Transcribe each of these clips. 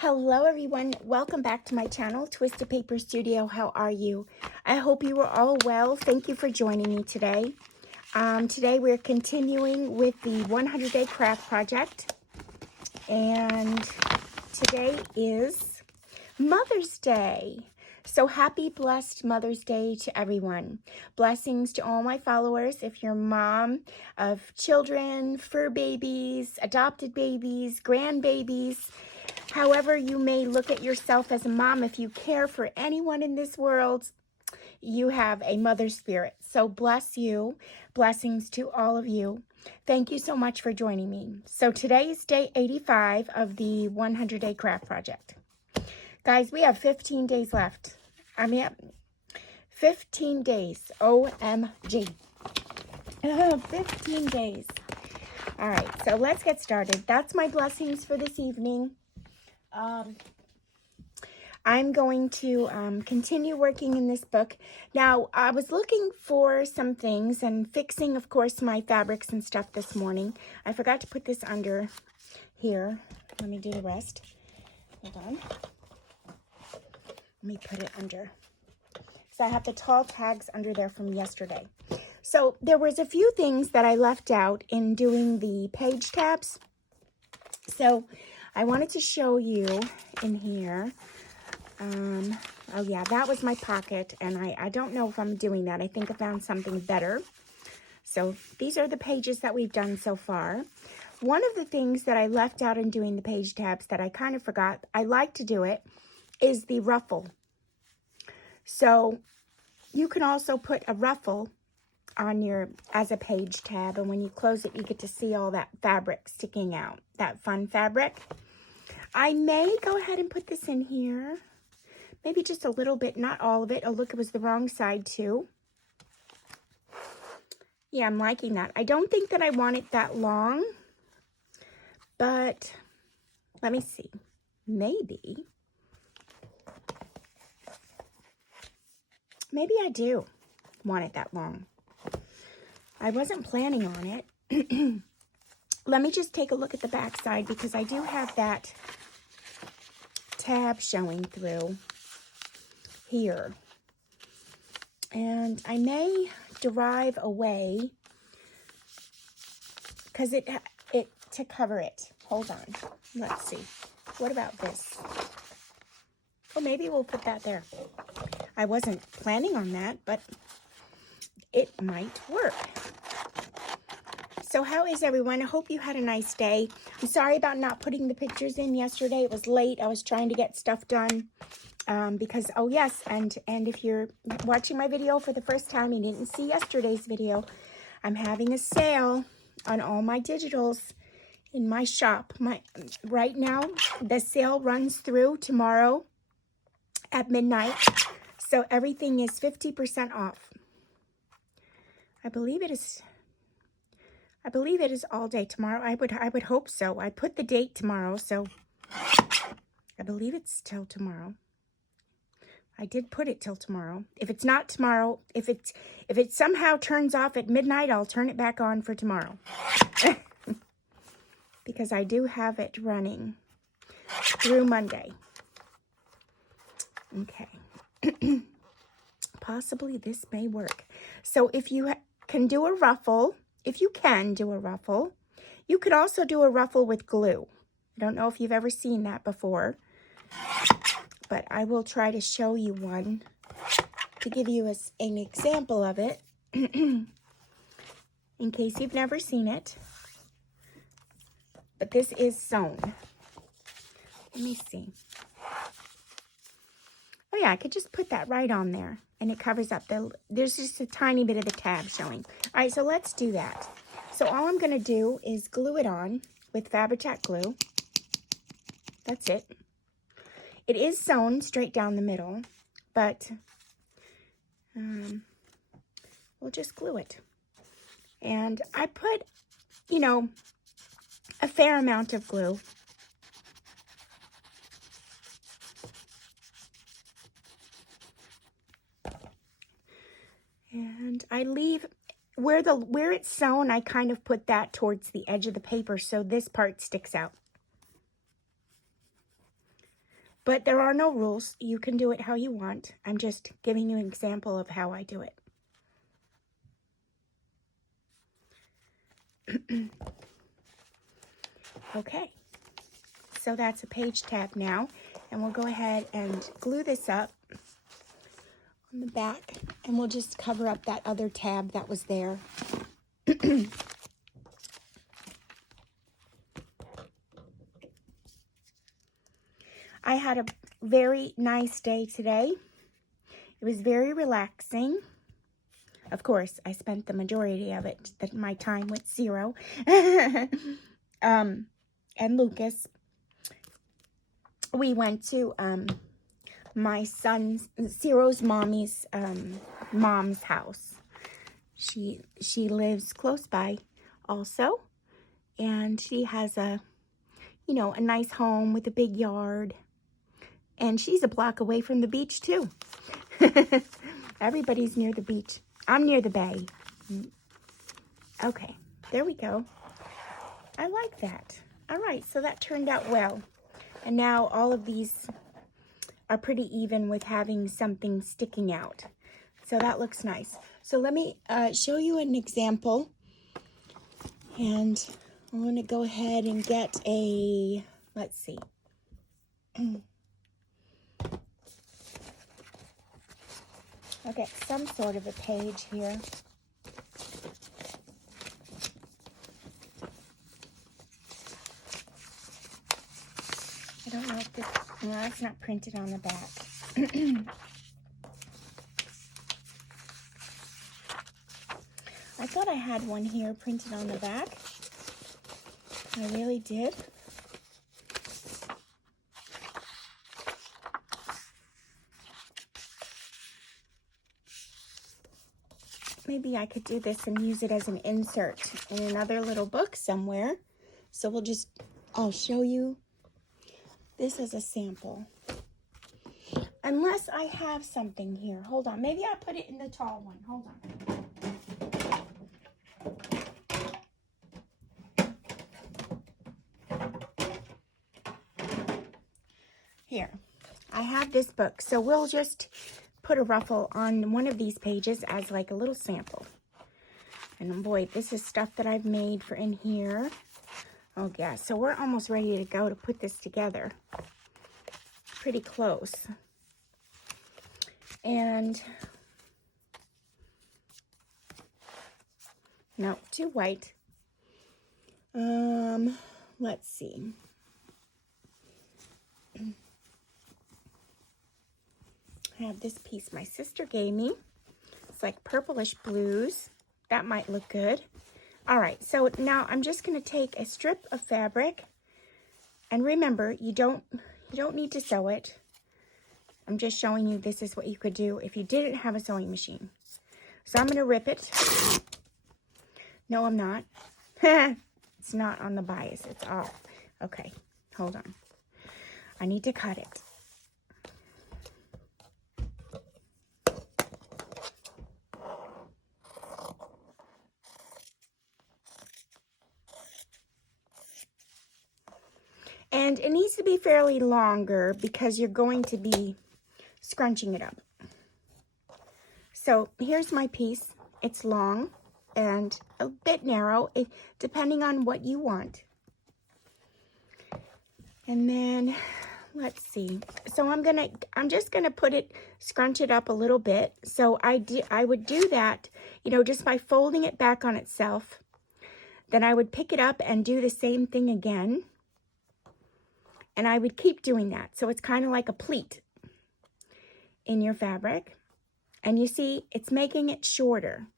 Hello everyone, welcome back to my channel, Twisted Paper Studio. How are you? I hope you are all well. Thank you for joining me today. Today we're continuing with the 100-day craft project. And today is Mother's Day. So happy, blessed Mother's Day to everyone. Blessings to all my followers. If you're mom of children, fur babies, adopted babies, grandbabies, however you may look at yourself as a mom, if you care for anyone in this world, you have a mother spirit. So bless you. Blessings to all of you. Thank you so much for joining me. So today is day 85 of the 100-day craft project. Guys, we have 15 days left. 15 days. OMG. 15 days. All right, so let's get started. That's my blessings for this evening. I'm going to continue working in this book. Now, I was looking for some things and fixing, of course, my fabrics and stuff this morning. I forgot to put this under here. Let me do the rest. Hold on. Let me put it under. So I have the tall tags under there from yesterday. So there was a few things that I left out in doing the page tabs. So I wanted to show you in here. Oh yeah, that was my pocket, and I don't know if I'm doing that. I think I found something better. So these are the pages that we've done so far. One of the things that I left out in doing the page tabs that I kind of forgot, I like to do it, is the ruffle. So you can also put a ruffle on as a page tab, and when you close it, you get to see all that fabric sticking out, that fun fabric. I may go ahead and put this in here. Maybe just a little bit, not all of it. Oh, look, it was the wrong side too. Yeah, I'm liking that. I don't think that I want it that long, but let me see. Maybe I do want it that long. I wasn't planning on it. Let me just take a look at the back side because I do have that tab showing through here. And I may derive a way because it to cover it. Hold on. Let's see. What about this? Oh, maybe we'll put that there. I wasn't planning on that, but it might work. So how is everyone? I hope you had a nice day. I'm sorry about not putting the pictures in yesterday. It was late. I was trying to get stuff done because, oh yes, and if you're watching my video for the first time, you didn't see yesterday's video, I'm having a sale on all my digitals in my shop. Right now, the sale runs through tomorrow at midnight. So everything is 50% off. I believe it is all day tomorrow. I would hope so. I put the date tomorrow, so I believe it's till tomorrow. I did put it till tomorrow. If it's not tomorrow, if it somehow turns off at midnight, I'll turn it back on for tomorrow. Because I do have it running through Monday. Okay. Possibly this may work. So if you can do a ruffle, you could also do a ruffle with glue. I don't know if you've ever seen that before, but I will try to show you one to give you an example of it in case you've never seen it. But this is sewn. Let me see. Oh yeah, I could just put that right on there and it covers up there's just a tiny bit of the tab showing. All right, so let's do that. So all I'm going to do is glue it on with Fabri-Tac glue. That's it. It is sewn straight down the middle, but we'll just glue it. And I put, a fair amount of glue. And I leave where it's sewn, I kind of put that towards the edge of the paper so this part sticks out. But there are no rules. You can do it how you want. I'm just giving you an example of how I do it. Okay, so that's a page tab now, and we'll go ahead and glue this up on the back, and we'll just cover up that other tab that was there. I had a very nice day today. It was very relaxing. Of course, I spent the majority of it, my time with Zero and Lucas. We went to my son's, Zero's mommy's mom's house. She lives close by also, and she has a, you know, a nice home with a big yard, and she's a block away from the beach too. Everybody's near the beach. I'm near the bay. Okay, there we go. I like that. All right, so that turned out well. And now all of these are pretty even with having something sticking out. So that looks nice. So let me show you an example. And I'm going to go ahead and get a, let's see. I'll get some sort of a page here. I don't know if this, no, it's not printed on the back. I thought I had one here printed on the back. I really did. Maybe I could do this and use it as an insert in another little book somewhere. So we'll just, I'll show you this as a sample. Unless I have something here. Hold on. Maybe I'll put it in the tall one. Hold on. Here. I have this book. So we'll just put a ruffle on one of these pages as like a little sample. And boy, this is stuff that I've made for in here. Oh yeah, so we're almost ready to go to put this together. Pretty close. And no, too white. Let's see. I have this piece my sister gave me. It's like purplish blues. That might look good. All right, so now I'm just going to take a strip of fabric, and remember, you don't need to sew it. I'm just showing you this is what you could do if you didn't have a sewing machine. So I'm going to rip it. No, I'm not. It's not on the bias. It's off. Okay, hold on. I need to cut it. And it needs to be fairly longer because you're going to be scrunching it up. So here's my piece. It's long and a bit narrow, depending on what you want. And then, let's see. So I'm just gonna scrunch it up a little bit. So I would do that, you know, just by folding it back on itself. Then I would pick it up and do the same thing again. And I would keep doing that. So it's kind of like a pleat in your fabric. And you see, it's making it shorter.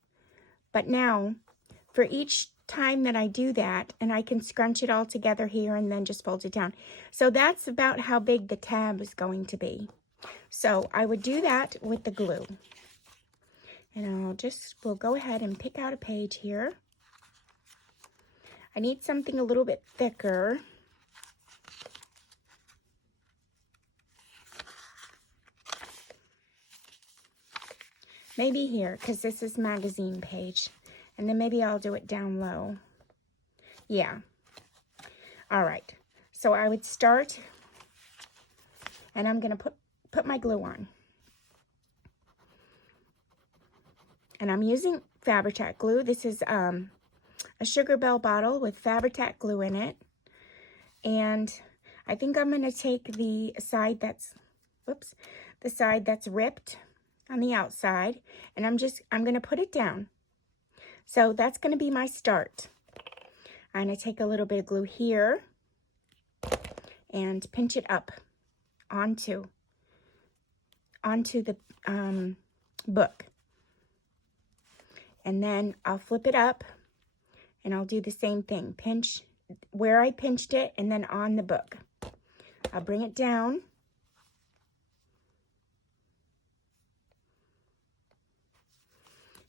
But now, for each time that I do that, and I can scrunch it all together here and then just fold it down. So that's about how big the tab is going to be. So I would do that with the glue. And we'll go ahead and pick out a page here. I need something a little bit thicker. Maybe here, because this is magazine page. And then maybe I'll do it down low. Yeah. All right. So I would start, And I'm going to put my glue on. And I'm using Fabri-Tac glue. This is a Sugar Bell bottle with Fabri-Tac glue in it. And I think I'm going to take the side that's, whoops, the side that's ripped on the outside, and I'm going to put it down. So that's going to be my start. I'm going to take a little bit of glue here and pinch it up onto the book. And then I'll flip it up and I'll do the same thing. Pinch where I pinched it and then on the book. I'll bring it down.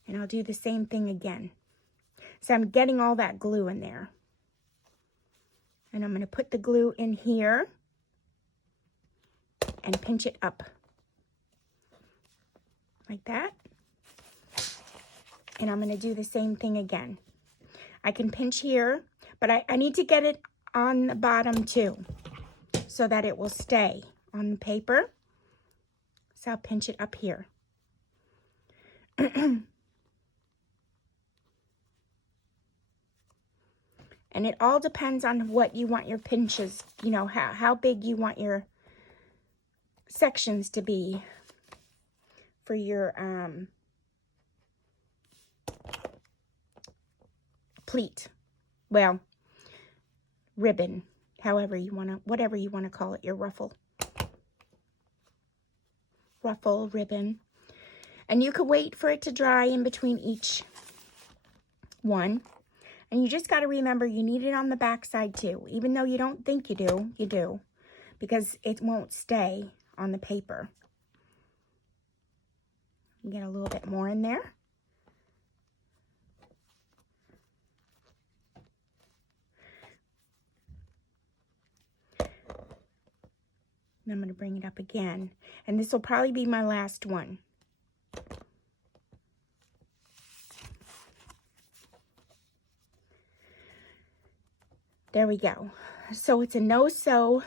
And I'll do the same thing again. So I'm getting all that glue in there. And I'm going to put the glue in here and pinch it up. Like that. And I'm going to do the same thing again. I can pinch here, but I need to get it on the bottom too, so that it will stay on the paper. So I'll pinch it up here. And it all depends on what you want your pinches, you know, how big you want your sections to be for your pleat. Well, ribbon, however you want to, whatever you want to call it, your ruffle, ribbon. And you could wait for it to dry in between each one. And you just got to remember you need it on the back side too. Even though you don't think you do, you do. Because it won't stay on the paper. Get a little bit more in there. And I'm going to bring it up again. And this will probably be my last one. There we go. So it's a no-sew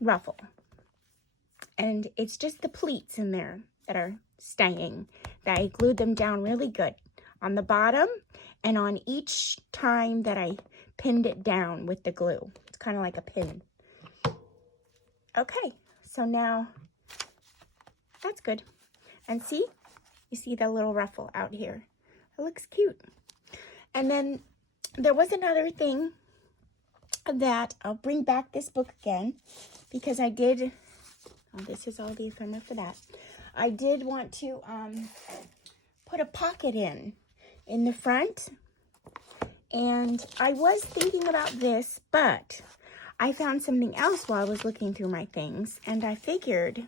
ruffle. And it's just the pleats in there that are staying. That I glued them down really good on the bottom and on each time that I pinned it down with the glue. It's kind of like a pin. Okay, so now that's good. And see, you see the little ruffle out here. It looks cute. And then there was another thing that I'll bring back this book again because I did, oh, this is all the ephemera for that. I did want to put a pocket in the front, and I was thinking about this, but I found something else while I was looking through my things, and I figured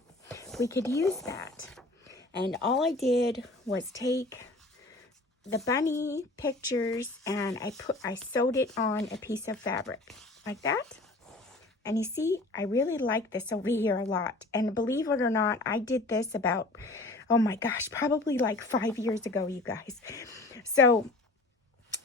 we could use that. And all I did was take the bunny pictures and I sewed it on a piece of fabric like that. And you see, I really like this over here a lot. And believe it or not, I did this about, oh my gosh, probably like 5 years ago, you guys. So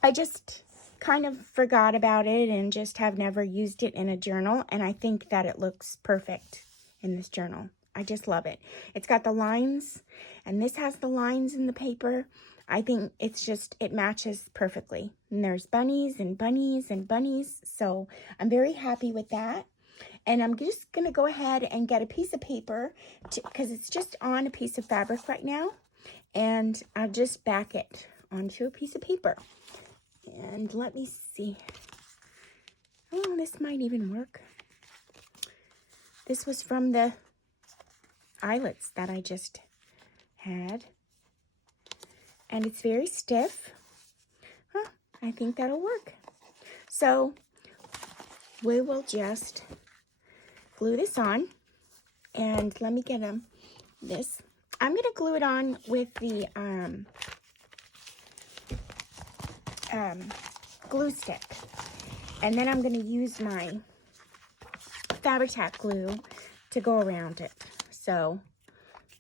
I just kind of forgot about it and just have never used it in a journal. And I think that it looks perfect in this journal. I just love it. It's got the lines, and this has the lines in the paper. I think it's just, it matches perfectly. And there's bunnies and bunnies and bunnies. So I'm very happy with that. And I'm just going to go ahead and get a piece of paper because it's just on a piece of fabric right now. And I'll just back it onto a piece of paper. And let me see. Oh, this might even work. This was from the eyelets that I just had. And it's very stiff. Huh, I think that'll work. So we will just glue this on. And let me get this. I'm going to glue it on with the glue stick. And then I'm going to use my Fabri-Tac glue to go around it. So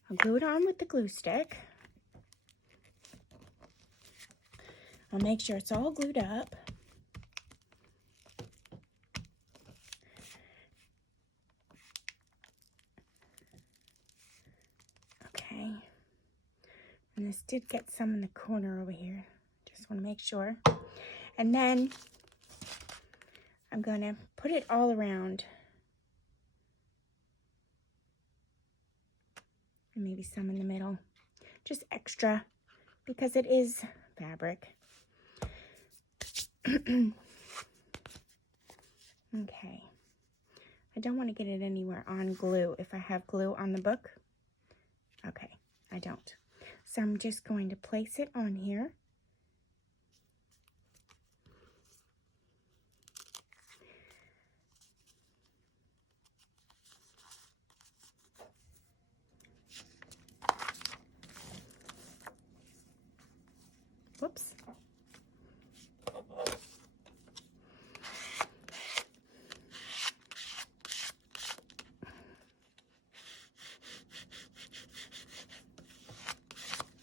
I'll glue it on with the glue stick. I'll make sure it's all glued up. did get some in the corner over here. Just want to make sure. And then I'm going to put it all around. And maybe some in the middle. Just extra because it is fabric. Okay. I don't want to get it anywhere on glue if I have glue on the book. Okay, I don't. So I'm just going to place it on here. Whoops.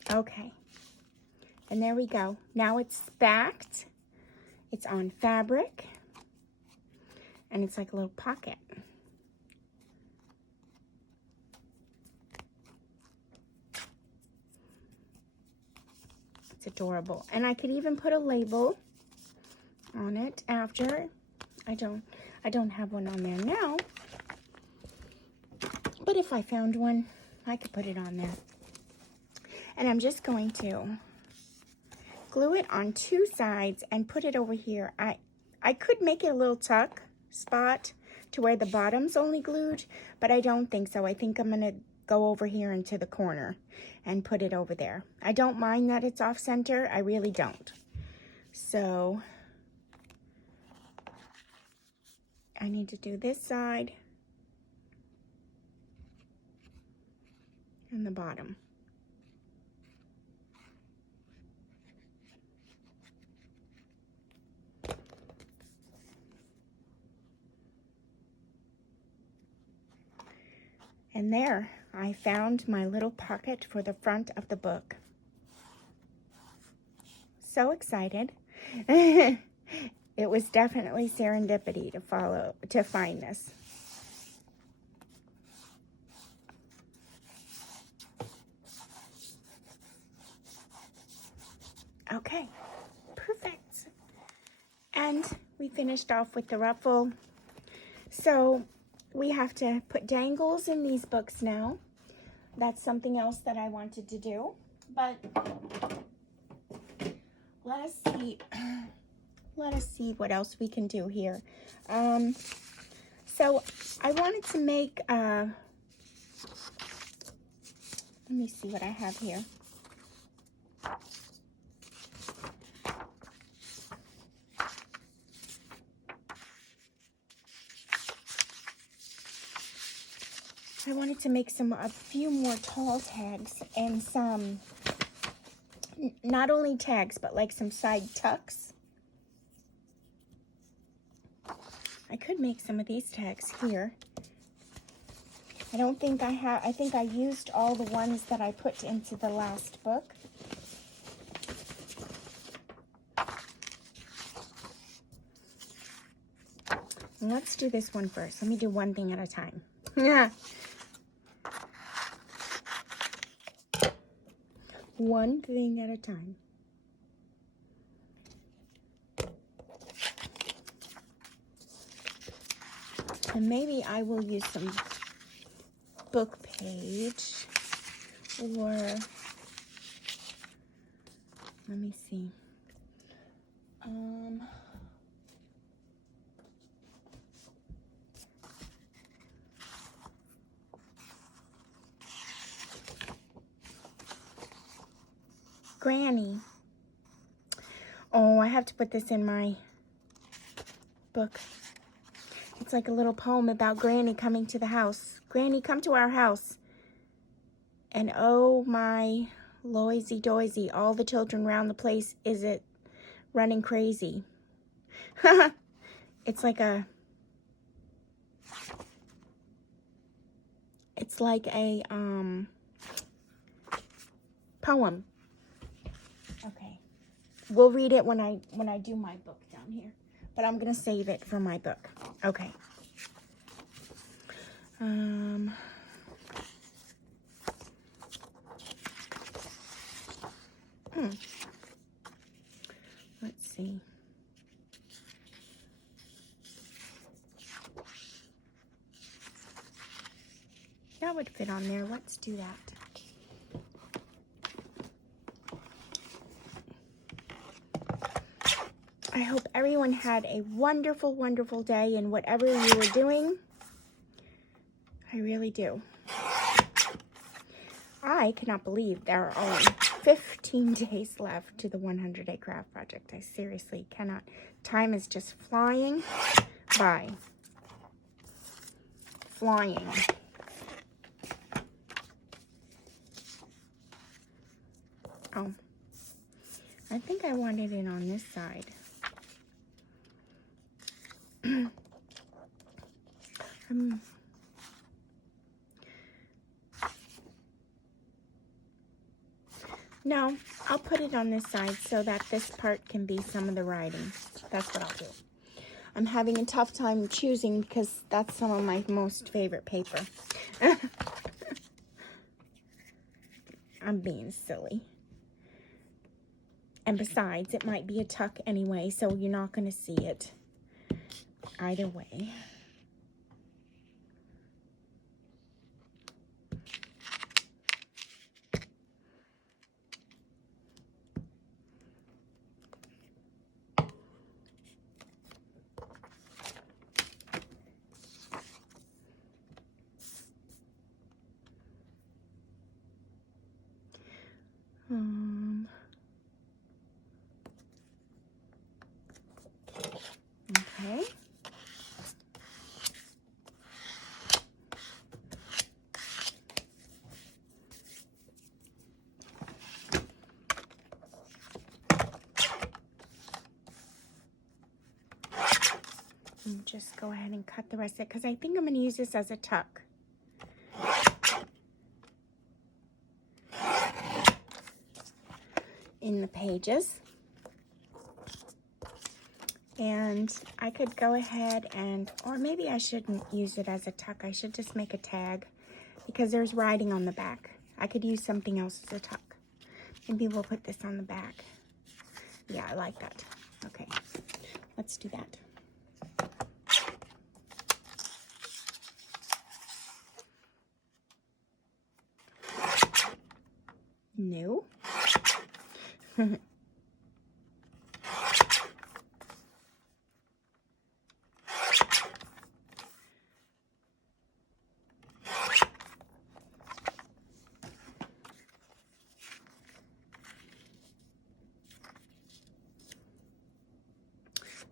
Okay. And there we go. Now it's backed. It's on fabric. And it's like a little pocket. It's adorable. And I could even put a label on it after. I don't have one on there now. But if I found one, I could put it on there. And I'm just going to glue it on two sides and put it over here. I could make it a little tuck spot to where the bottom's only glued, but I don't think so. I think I'm going to go over here into the corner and put it over there. I don't mind that it's off center. I really don't. So I need to do this side and the bottom. And there, I found my little pocket for the front of the book. So excited. It was definitely serendipity to find this. Okay, perfect. And we finished off with the ruffle. So we have to put dangles in these books now. That's something else that I wanted to do. But let us see what else we can do here. So I wanted to make, let me see what I have here. I wanted to make a few more tall tags and some, not only tags, but like some side tucks. I could make some of these tags here. I don't think I have, I think I used all the ones that I put into the last book. And let's do this one first. Let me do one thing at a time. Yeah. One thing at a time. And maybe I will use some book page or let me see. Granny. Oh, I have to put this in my book. It's like a little poem about Granny coming to the house. Granny, come to our house. And oh my loisy doisy, all the children round the place is it running crazy. It's like a poem. Okay. We'll read it when I do my book down here. But I'm going to save it for my book. Okay. Let's see. That would fit on there. Let's do that. I hope everyone had a wonderful, wonderful day in whatever you were doing. I really do. I cannot believe there are only 15 days left to the 100-day craft project. I seriously cannot. Time is just flying by. Flying. Oh, I think I wanted it on this side. No, I'll put it on this side so that this part can be some of the writing. That's what I'll do. I'm having a tough time choosing because that's some of my most favorite paper. I'm being silly. And besides, it might be a tuck anyway, so you're not going to see it either way. Okay. And just go ahead and cut the rest of it because I think I'm going to use this as a tuck. In the pages. And I could go ahead and, or maybe I shouldn't use it as a tuck. I should just make a tag because there's writing on the back. I could use something else as a tuck. Maybe we'll put this on the back. Yeah, I like that. Okay, let's do that. No.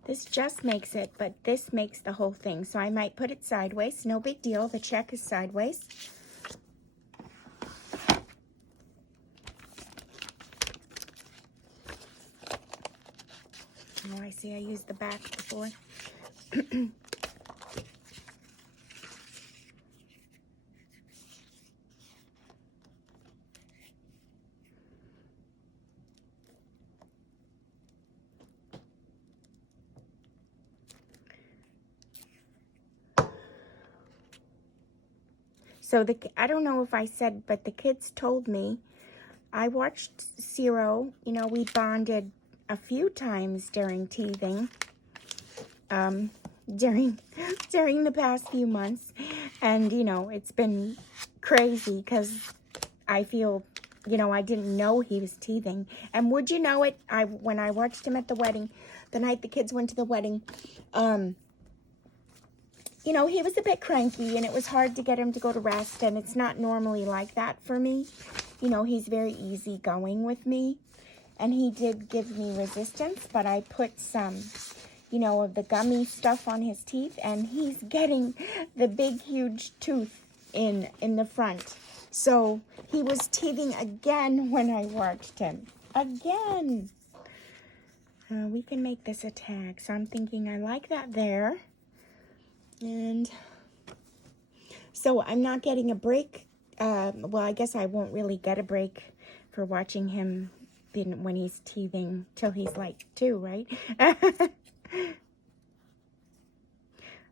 This just makes it, but this makes the whole thing. So I might put it sideways. No big deal. The check is sideways. Oh, I see I used the back before. So I don't know if I said, but the kids told me, I watched Xxoo, you know, we bonded a few times during teething, during the past few months. And, you know, it's been crazy because I feel, you know, I didn't know he was teething. And would you know it, when I watched him at the wedding, the night the kids went to the wedding, you know, he was a bit cranky and it was hard to get him to go to rest, and it's not normally like that for me. You know, he's very easygoing with me, and he did give me resistance, but I put some, you know, of the gummy stuff on his teeth, and he's getting the big, huge tooth in the front. So he was teething again when I watched him. Again. We can make this a tag, so I'm thinking I like that there. And so I'm not getting a break. Well, I guess I won't really get a break for watching him when he's teething till he's like 2, right?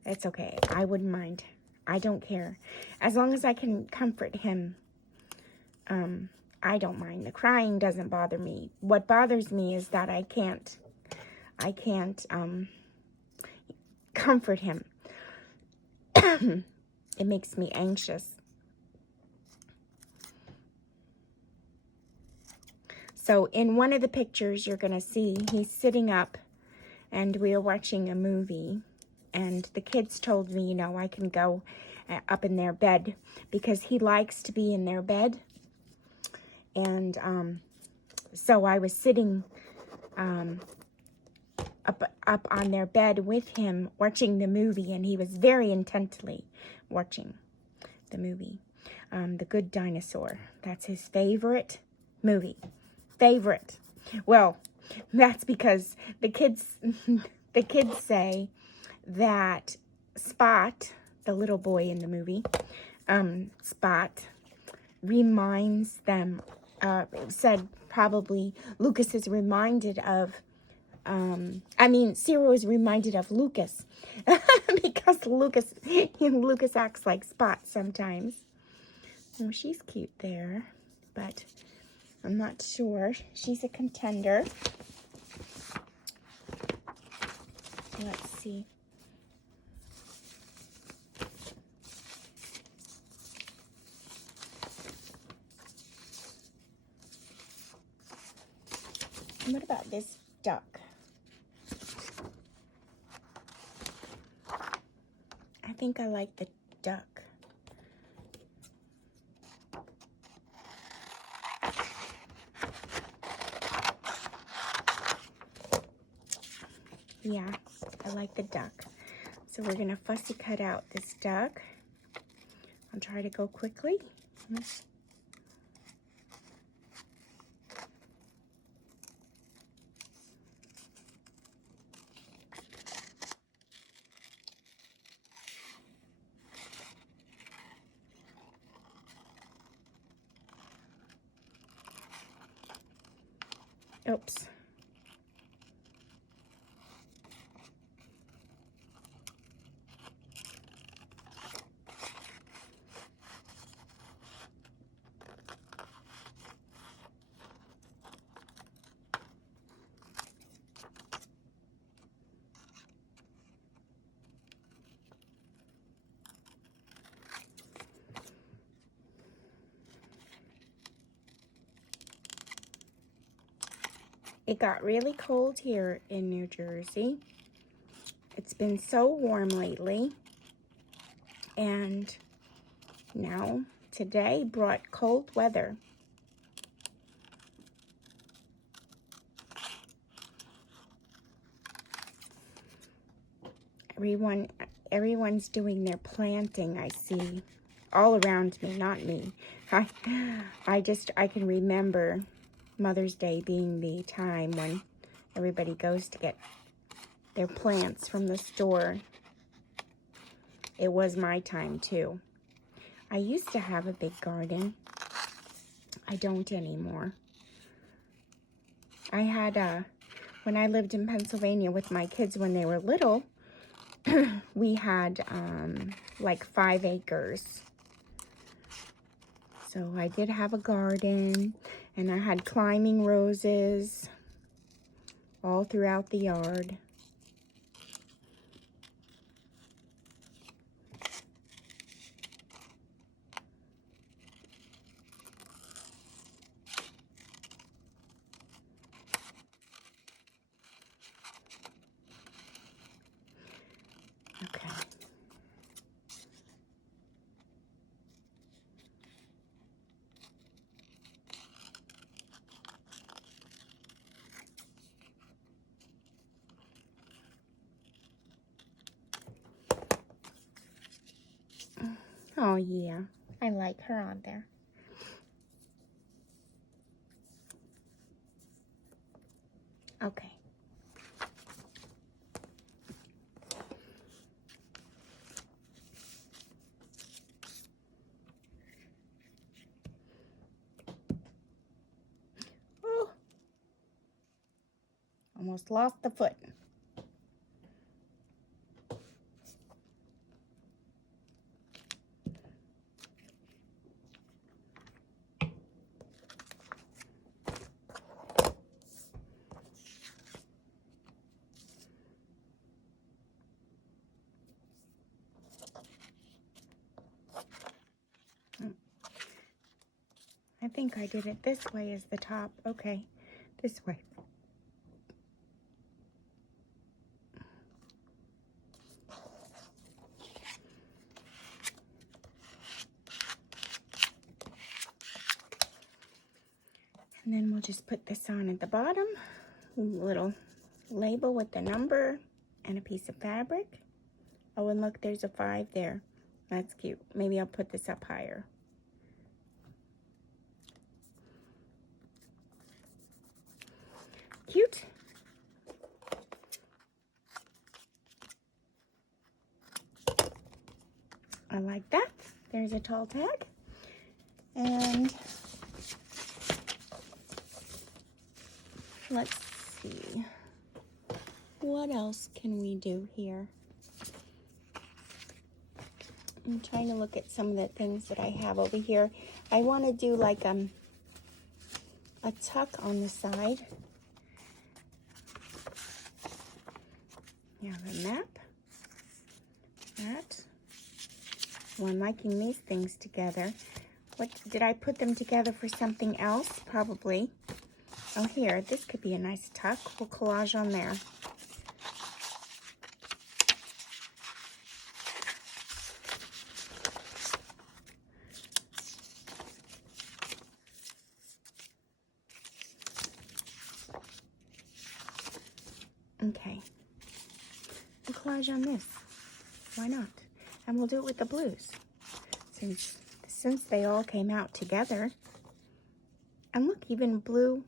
It's okay. I wouldn't mind. I don't care. As long as I can comfort him, I don't mind. The crying doesn't bother me. What bothers me is that I can't comfort him. It makes me anxious. So in one of the pictures, you're going to see he's sitting up and we are watching a movie. And the kids told me, you know, I can go up in their bed because he likes to be in their bed. And so I was sitting up on their bed with him watching the movie, and he was very intently watching the movie. The Good Dinosaur. That's his favorite movie. Favorite. Well, that's because the kids say that Spot, the little boy in the movie, Spot, reminds them, said probably Lucas is reminded of, Ciro is reminded of Lucas because Lucas acts like Spot sometimes. Oh, she's cute there, but I'm not sure. She's a contender. Let's see. And what about this duck? I think I like the duck. Yeah, I like the duck. So we're going to fussy cut out this duck. I'll try to go quickly. Oops. It got really cold here in New Jersey. It's been so warm lately. And now today brought cold weather. Everyone's doing their planting, I see. All around me, not me. I can remember Mother's Day being the time when everybody goes to get their plants from the store. It was my time too. I used to have a big garden. I don't anymore. I had, when I lived in Pennsylvania with my kids when they were little, we had like 5 acres. So I did have a garden, and I had climbing roses all throughout the yard. Okay. Oh, yeah. I like her on there. Okay. Oh. Almost lost the foot. think I did it this way as the top. Okay, this way. And then we'll just put this on at the bottom. A little label with the number and a piece of fabric. Oh, and look, there's a 5 there. That's cute. Maybe I'll put this up higher. Cute. I like that. There's a tall tag. And let's see. What else can we do here? I'm trying to look at some of the things that I have over here. I want to do like a tuck on the side. Yeah, the map. That. Well, I'm liking these things together. What did I put them together for something else? Probably. Oh, here, this could be a nice tuck. We'll collage on there. Okay. We'll collage on this. Why not? And we'll do it with the blues. Since they all came out together. And look, even blue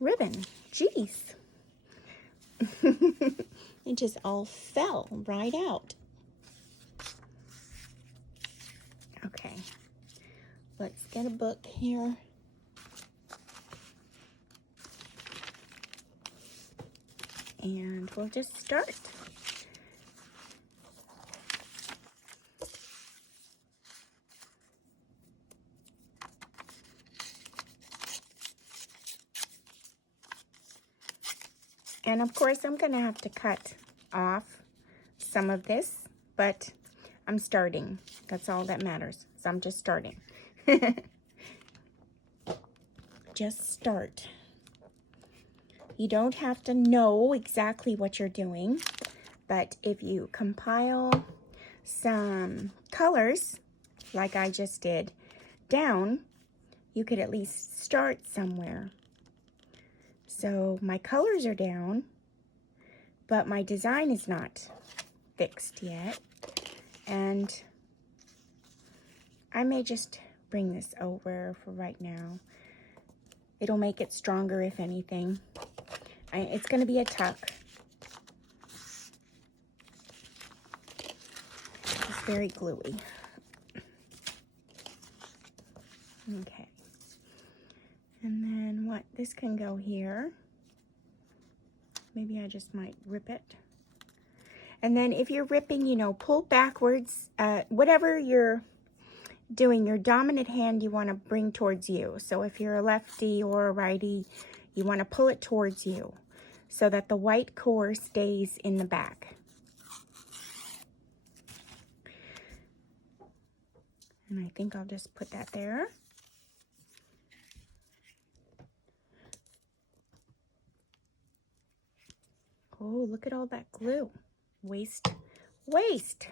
ribbon. Jeez. It just all fell right out. Okay. Let's get a book here. And we'll just start. And of course, I'm going to have to cut off some of this, but I'm starting. That's all that matters. So I'm just starting. Just start. You don't have to know exactly what you're doing, but if you compile some colors, like I just did, down, you could at least start somewhere. So my colors are down, but my design is not fixed yet. And I may just bring this over for right now. It'll make it stronger, if anything. It's going to be a tuck. It's very gluey. Okay. And then what? This can go here. Maybe I just might rip it. And then if you're ripping, you know, pull backwards. Whatever you're doing, your dominant hand you want to bring towards you. So if you're a lefty or a righty, you want to pull it towards you so that the white core stays in the back. And I think I'll just put that there. Oh, look at all that glue. Waste, waste.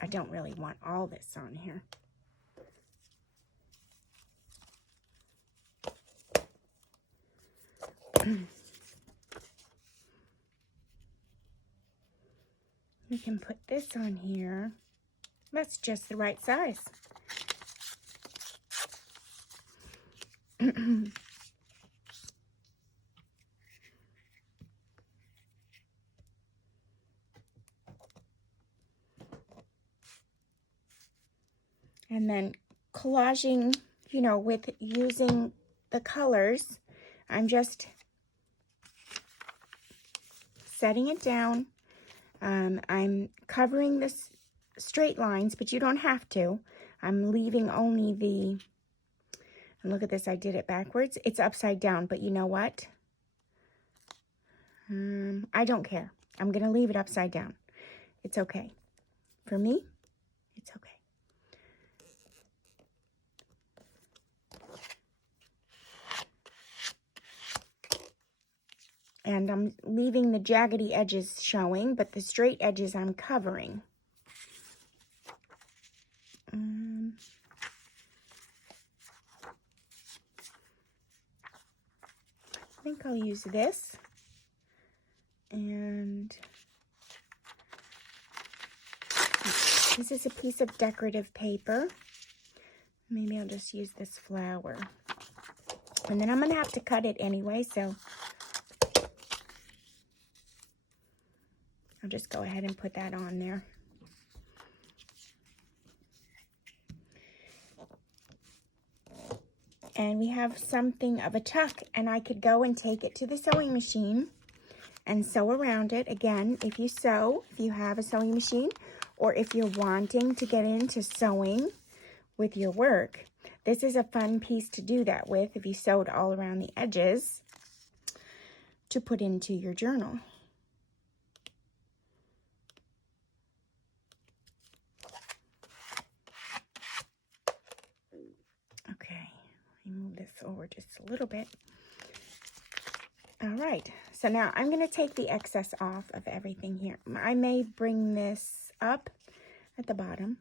I don't really want all this on here. We can put this on here. That's just the right size. And then collaging, you know, with using the colors, I'm just setting it down. I'm covering this straight lines, but you don't have to. I'm leaving only the, and look at this, I did it backwards. It's upside down, but you know what? I don't care. I'm going to leave it upside down. It's okay. For me, it's okay. And I'm leaving the jaggedy edges showing, but the straight edges I'm covering. I think I'll use this. And this is a piece of decorative paper. Maybe I'll just use this flower. And then I'm going to have to cut it anyway, so I'll just go ahead and put that on there. And we have something of a tuck, and I could go and take it to the sewing machine and sew around it. Again, if you sew, if you have a sewing machine, or if you're wanting to get into sewing with your work, this is a fun piece to do that with if you sewed all around the edges to put into your journal. Okay, let me move this over just a little bit. All right, so now I'm going to take the excess off of everything here. I may bring this up at the bottom.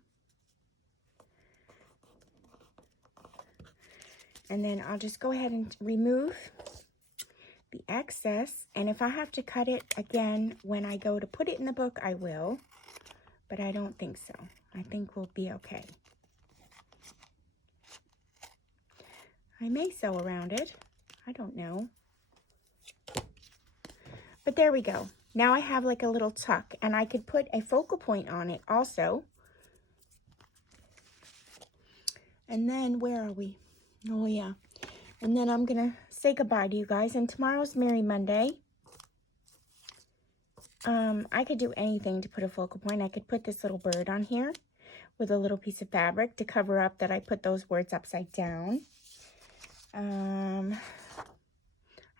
And then I'll just go ahead and remove the excess. And if I have to cut it again when I go to put it in the book, I will. But I don't think so. I think we'll be okay. I may sew around it. I don't know. But there we go. Now I have like a little tuck, and I could put a focal point on it also. And then, where are we? Oh, yeah. And then I'm going to say goodbye to you guys. And tomorrow's Merry Monday. I could do anything to put a focal point. I could put this little bird on here with a little piece of fabric to cover up that I put those words upside down. I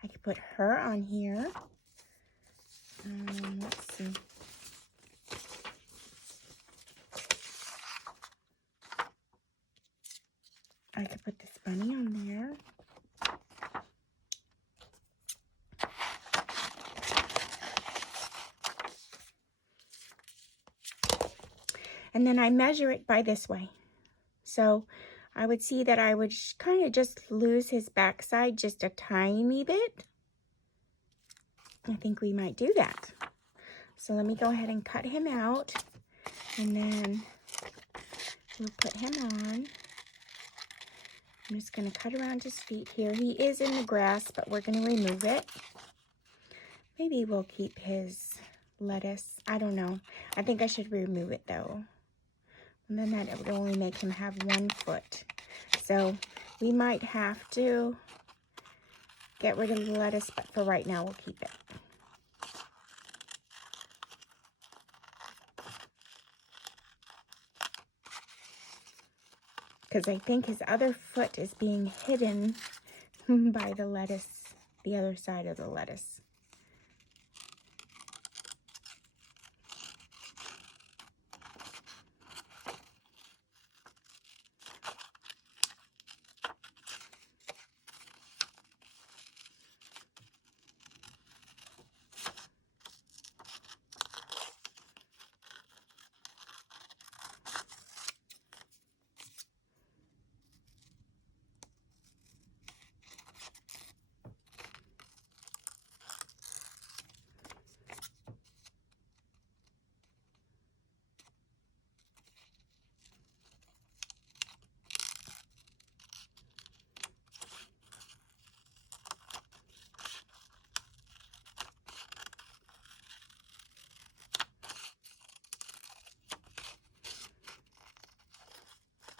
could put her on here. Let's see. I could put this bunny on there. And then I measure it by this way. So I would see that I would kind of just lose his backside just a tiny bit. I think we might do that. So let me go ahead and cut him out, and then we'll put him on. I'm just going to cut around his feet here. He is in the grass, but we're going to remove it. Maybe we'll keep his lettuce. I don't know. I think I should remove it though. And then that would only make him have 1 foot. So we might have to get rid of the lettuce, but for right now we'll keep it. Because I think his other foot is being hidden by the lettuce, the other side of the lettuce.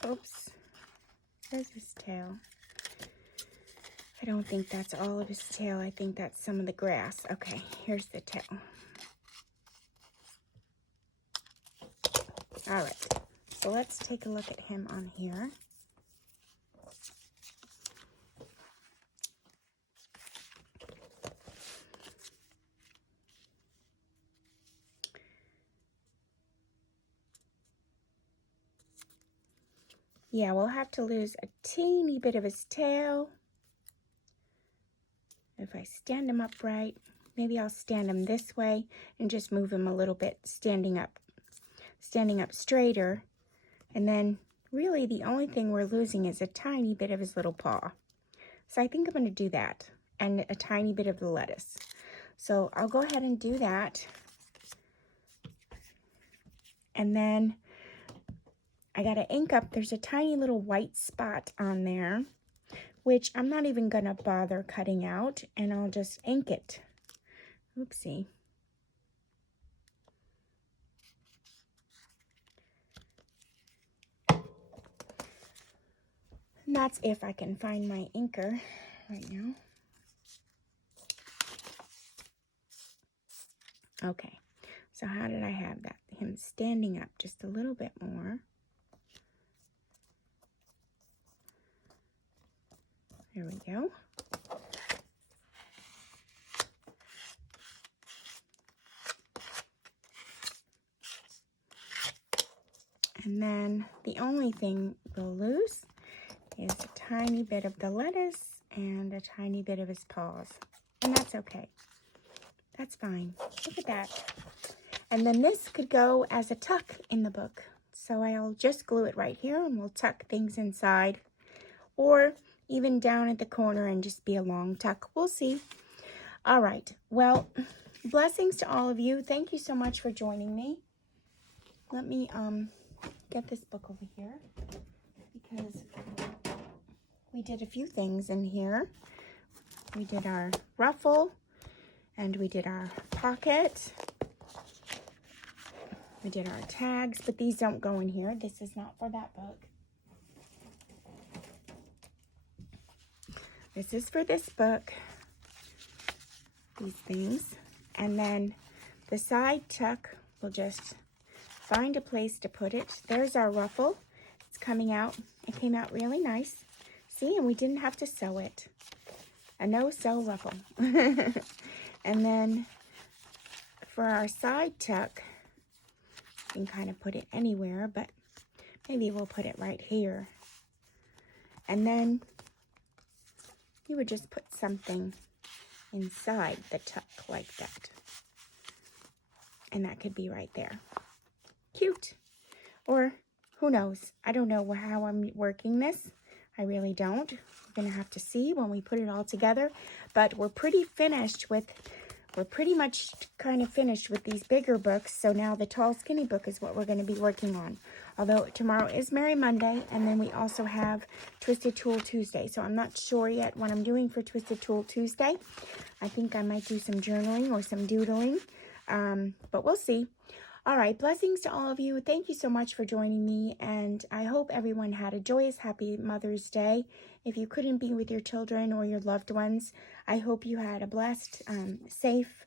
Oops, there's his tail. I don't think that's all of his tail. I think that's some of the grass. Okay, here's the tail. All right, so let's take a look at him on here. Yeah, we'll have to lose a teeny bit of his tail. If I stand him upright, maybe I'll stand him this way and just move him a little bit, standing up straighter. And then really the only thing we're losing is a tiny bit of his little paw. So I think I'm going to do that, and a tiny bit of the lettuce. So I'll go ahead and do that. And then I got to ink up. There's a tiny little white spot on there, which I'm not even going to bother cutting out, and I'll just ink it. Oopsie. And that's if I can find my inker right now. Okay, so how did I have that? Him standing up just a little bit more. There we go. And then the only thing we'll lose is a tiny bit of the lettuce and a tiny bit of his paws. And that's okay. That's fine. Look at that. And then this could go as a tuck in the book. So I'll just glue it right here and we'll tuck things inside. Or even down at the corner and just be a long tuck. We'll see. All right. Well, blessings to all of you. Thank you so much for joining me. Let me get this book over here because we did a few things in here. We did our ruffle and we did our pocket. We did our tags, but these don't go in here. This is not for that book. This is for this book. These things. And then the side tuck, we'll just find a place to put it. There's our ruffle. It's coming out. It came out really nice. See, and we didn't have to sew it. A no-sew ruffle. And then for our side tuck, you can kind of put it anywhere, but maybe we'll put it right here. And then you would just put something inside the tuck like that. And that could be right there. Cute. Or who knows? I don't know how I'm working this. I really don't. We're going to have to see when we put it all together. But we're pretty much kind of finished with these bigger books. So now the tall skinny book is what we're going to be working on. Although tomorrow is Merry Monday, and then we also have Twisted Tool Tuesday. So I'm not sure yet what I'm doing for Twisted Tool Tuesday. I think I might do some journaling or some doodling, but we'll see. All right, blessings to all of you. Thank you so much for joining me, and I hope everyone had a joyous, happy Mother's Day. If you couldn't be with your children or your loved ones, I hope you had a blessed, safe,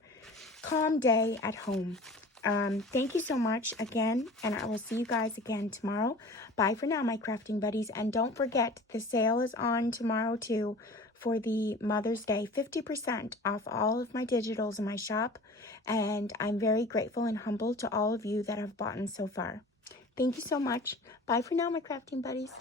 calm day at home. Thank you so much again, and I will see you guys again tomorrow. Bye for now, my crafting buddies, and don't forget, the sale is on tomorrow too for the Mother's Day, 50% off all of my digitals in my shop, and I'm very grateful and humble to all of you that have bought in so far. Thank you so much. Bye for now, my crafting buddies.